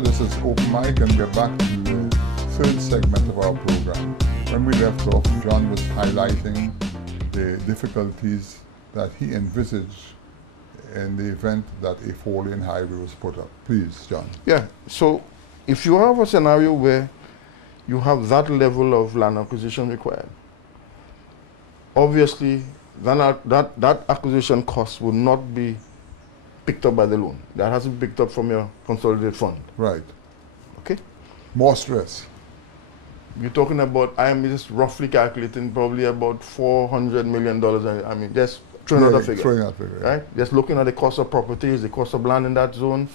Natasha, this is Open Mic, and we're back to the third segment of our program. When we left off, John was highlighting the difficulties that he envisaged in the event that a four-lane highway was put up. Please, John. Yeah, so if you have a scenario where you have that level of land acquisition required, obviously that acquisition cost would not be picked up by the loan. That has to be picked up from your consolidated fund. Right. Okay? More stress. You're talking about, I am just roughly calculating, probably about $400 million. I mean, just throwing out a figure. Throwing out a figure. Right? Just looking at the cost of properties, the cost of land in that zone,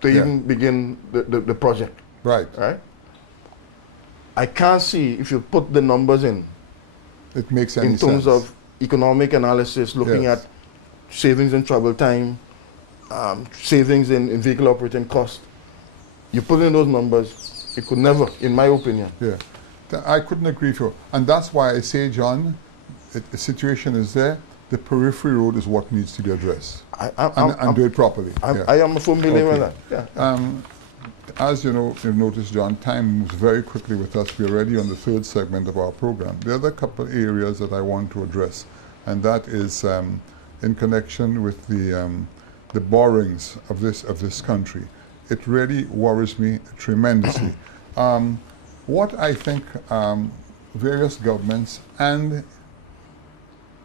to even begin the project. Right. Right? I can't see, if you put the numbers in, it makes any sense. In terms of economic analysis, looking at savings in travel time, savings in vehicle operating cost. You put in those numbers, it could never, in my opinion. Yeah, I couldn't agree with you. And that's why I say, John, the situation is there. The periphery road is what needs to be addressed. And do it properly. I am a firm believer in that. Yeah. As you know, you've noticed, John, time moves very quickly with us. We're already on the third segment of our program. There are a couple of areas that I want to address, and that is in connection with the borrowings of this country. It really worries me tremendously. What I think various governments and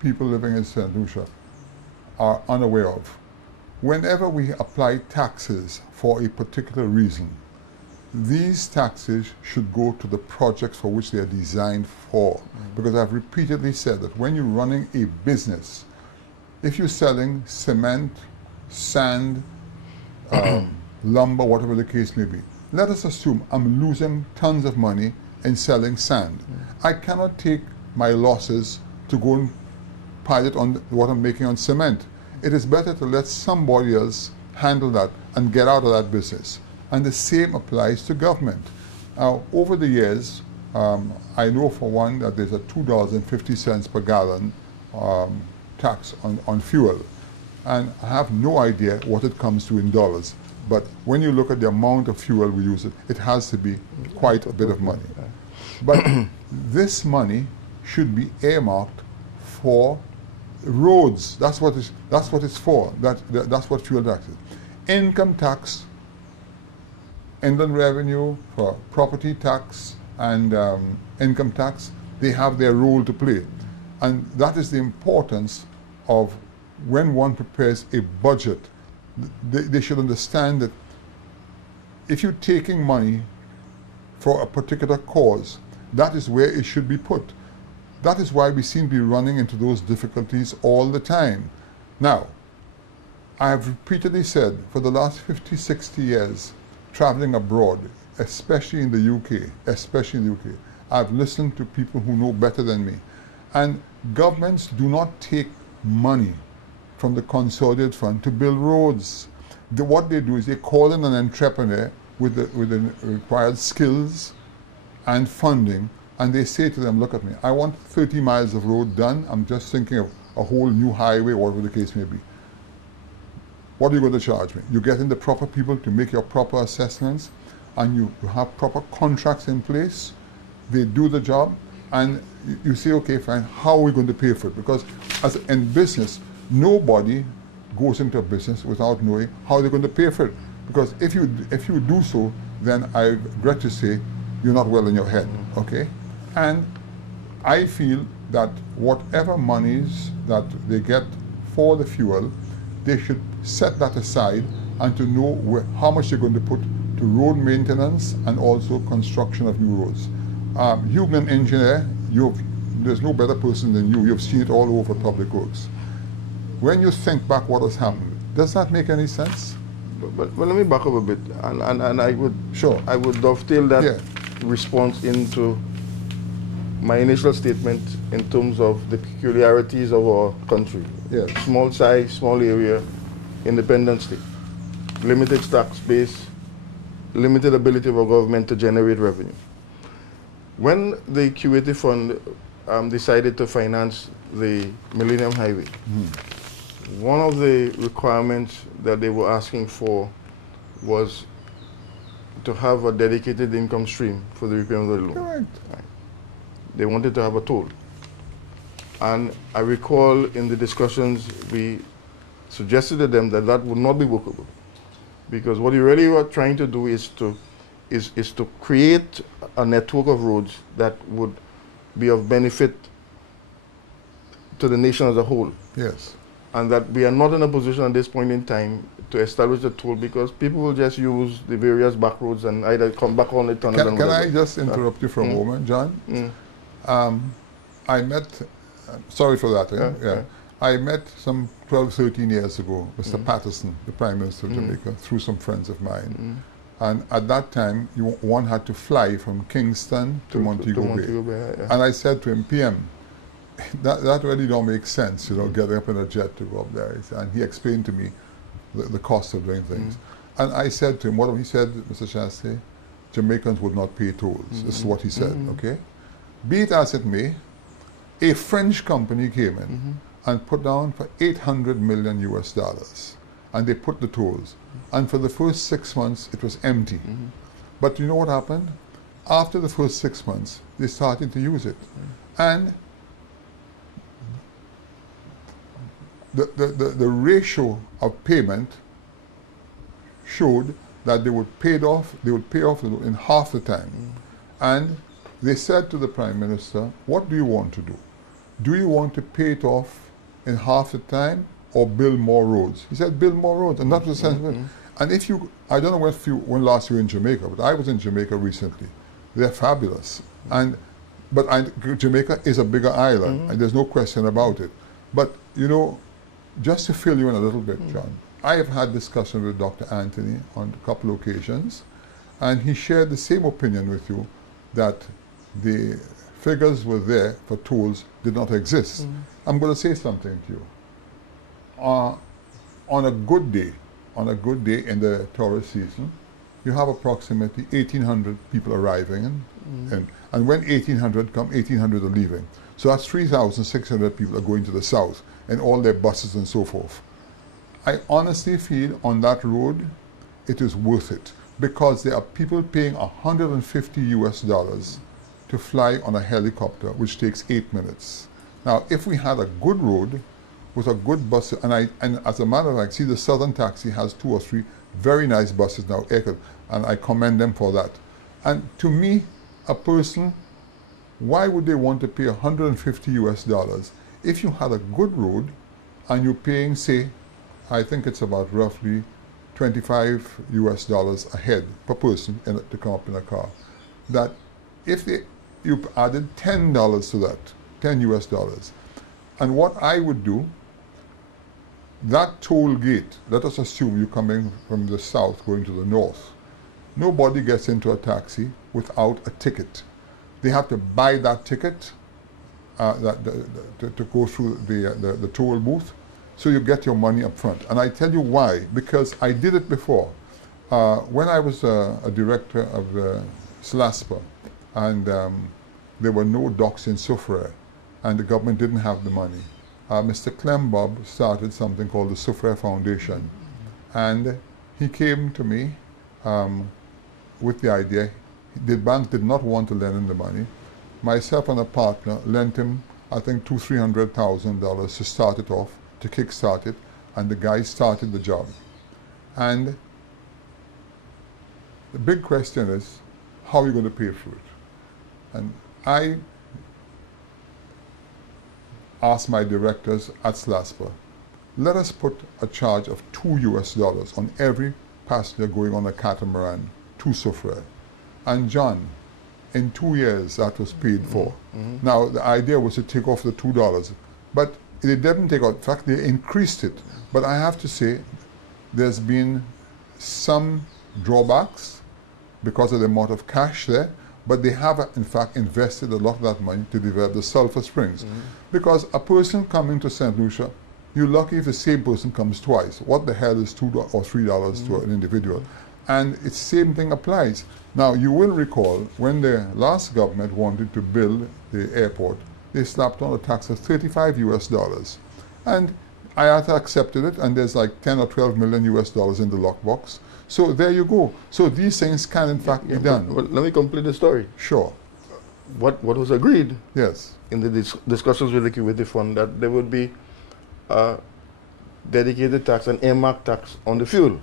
people living in St. Lucia are unaware of, whenever we apply taxes for a particular reason, these taxes should go to the projects for which they are designed for. Because I've repeatedly said that when you're running a business, if you're selling cement, sand, lumber, whatever the case may be, let us assume I'm losing tons of money in selling sand. I cannot take my losses to go and pile it on what I'm making on cement. It is better to let somebody else handle that and get out of that business. And the same applies to government. Over the years, I know for one that there's a $2.50 per gallon tax on fuel. And I have no idea what it comes to in dollars. But when you look at the amount of fuel we use, it has to be quite a bit of money. But this money should be earmarked for roads. That's what it's for. That's what fuel tax is. Income tax, inland revenue, for property tax and income tax, they have their role to play. And that is the importance of when one prepares a budget. They should understand that if you're taking money for a particular cause, that is where it should be put. That is why we seem to be running into those difficulties all the time. Now, I have repeatedly said for the last 50, 60 years, traveling abroad, especially in the UK, I've listened to people who know better than me. And governments do not take money from the consolidated fund to build roads. What they do is they call in an entrepreneur with the required skills and funding, and they say to them, look at me, I want 30 miles of road done. I'm just thinking of a whole new highway, whatever the case may be. What are you going to charge me? You get in the proper people to make your proper assessments, and you have proper contracts in place. They do the job, and you say, okay, fine, how are we going to pay for it? Because as in business, nobody goes into a business without knowing how they're going to pay for it. Because if you do so, then I regret to say you're not well in your head, okay? And I feel that whatever monies that they get for the fuel, they should set that aside and to know how much they're going to put to road maintenance and also construction of new roads. You've been an engineer, there's no better person than you. You've seen it all over public works. When you think back what has happened, does that make any sense? But let me back up a bit, and I would I would dovetail that response into my initial statement in terms of the peculiarities of our country. Yes. Small size, small area, independent state, limited tax base, limited ability of our government to generate revenue. When the QAT Fund decided to finance the Millennium Highway, one of the requirements that they were asking for was to have a dedicated income stream for the repayment of the loan. Correct. Right. They wanted to have a toll. And I recall in the discussions we suggested to them that that would not be workable, because what you really were trying to do is to create a network of roads that would be of benefit to the nation as a whole. Yes. And that we are not in a position at this point in time to establish a toll, because people will just use the various back roads and either come back on it. Can I just interrupt you for a moment, John? I met, sorry for that, I met some 12, 13 years ago, Mr. Patterson, the Prime Minister of Jamaica, through some friends of mine. And at that time, one had to fly from Kingston to Montego Bay. And I said to him, PM, that really don't make sense, you know, getting up in a jet to go up there. And he explained to me the cost of doing things. And I said to him, he said, Mr. Shastri, Jamaicans would not pay tolls. This is what he said, okay? Be it as it may, a French company came in and put down for $800 million US, and they put the tolls. And for the first 6 months, it was empty. But you know what happened? After the first 6 months, they started to use it. And the ratio of payment showed that they would pay it off in half the time. And they said to the Prime Minister, what do you want to do? Do you want to pay it off in half the time or build more roads? He said, build more roads. And that was the sense of it. And if you, I don't know when last you were in Jamaica, but I was in Jamaica recently. They're fabulous. But Jamaica is a bigger island, and there's no question about it. But, you know, just to fill you in a little bit, John, I have had discussion with Dr. Anthony on a couple of occasions, and he shared the same opinion with you that the figures were there for tolls did not exist. I'm going to say something to you. On a good day in the tourist season, you have approximately 1,800 people arriving and when 1,800 come, 1,800 are leaving. So that's 3,600 people are going to the south and all their buses and so forth. I honestly feel on that road, it is worth it, because there are people paying $150 US to fly on a helicopter, which takes 8 minutes. Now, if we had a good road with a good bus, and as a matter of fact, see the Southern Taxi has 2 or 3 very nice buses now, and I commend them for that. And to me, a person, why would they want to pay $150 US if you had a good road and you're paying, say, I think it's about roughly $25 US a head per person to come up in a car. That if you added $10 to that, $10 US, and what I would do, that toll gate, let us assume you're coming from the south going to the north. Nobody gets into a taxi without a ticket. They have to buy that ticket to go through the toll booth, so you get your money up front. And I tell you why, because I did it before. When I was a director of SLASPA, and there were no docks in Soufriere, and the government didn't have the money. Mr. Clembob started something called the Soufriere Foundation, and he came to me with the idea. The bank did not want to lend him the money. Myself and a partner lent him, I think, $200,000-300,000 to start it off, to kickstart it, and the guy started the job. And the big question is, how are you going to pay for it? And I asked my directors at SLASPA, let us put a charge of $2 US on every passenger going on a catamaran to Soufriere. And John, in 2 years that was paid for. Now the idea was to take off the $2, but they didn't take out. In fact, they increased it. But I have to say, there's been some drawbacks because of the amount of cash there, but they have in fact invested a lot of that money to develop the sulfur springs. Because a person coming to St. Lucia, you're lucky if the same person comes twice. What the hell is $2 or $3 to an individual? And the same thing applies. Now, you will recall when the last government wanted to build the airport, they slapped on a tax of $35 US. And IATA accepted it, and there's like 10 or 12 million US dollars in the lockbox. So there you go. So these things can in fact be done. But let me complete the story. Sure. What was agreed Yes. in the discussions with the Equity Fund, that there would be a dedicated tax, an earmarked tax on the fuel.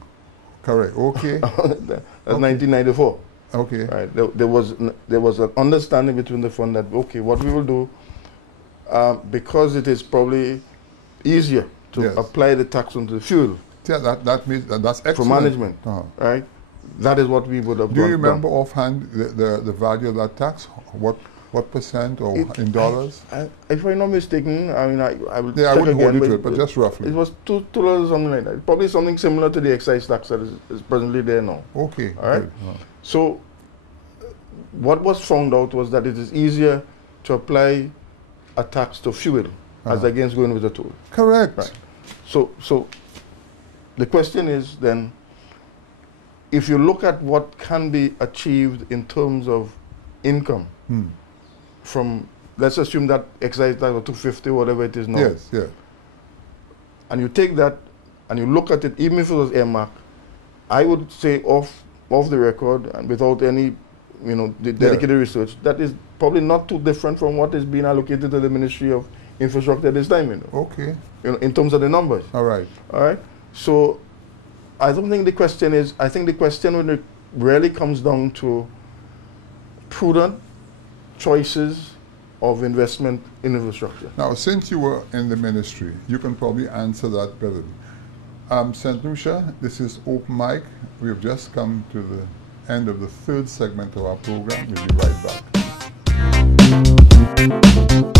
Correct. Okay. That's 1994. Okay. Right. There was an understanding between the fund that, okay, what we will do, because it is probably easier to Yes. apply the tax onto the fuel. Yeah, that means that's excellent. For management, right? That is what we would have done. Do you remember offhand the value of that tax? What percent or in dollars? If I'm not mistaken, I mean, I will Yeah, I check wouldn't again, hold you to it, but just roughly. It was $2 or something like that. Probably something similar to the excise tax that is presently there now. Okay. All right. So what was found out was that it is easier to apply a tax to fuel as against going with a toll. Correct. Right. So the question is then, if you look at what can be achieved in terms of income from, let's assume that excise tax or 250, whatever it is now. Yes, yeah. And you take that and you look at it, even if it was earmarked, I would say off the record and without any, dedicated research, that is probably not too different from what is being allocated to the Ministry of Infrastructure at this time. Okay. In terms of the numbers. All right. All right. So I don't think the question is, I think the question really comes down to prudent choices of investment in infrastructure. Now, since you were in the ministry, you can probably answer that better. St. Lucia, this is Open Mic. We have just come to the end of the third segment of our program. We'll be right back.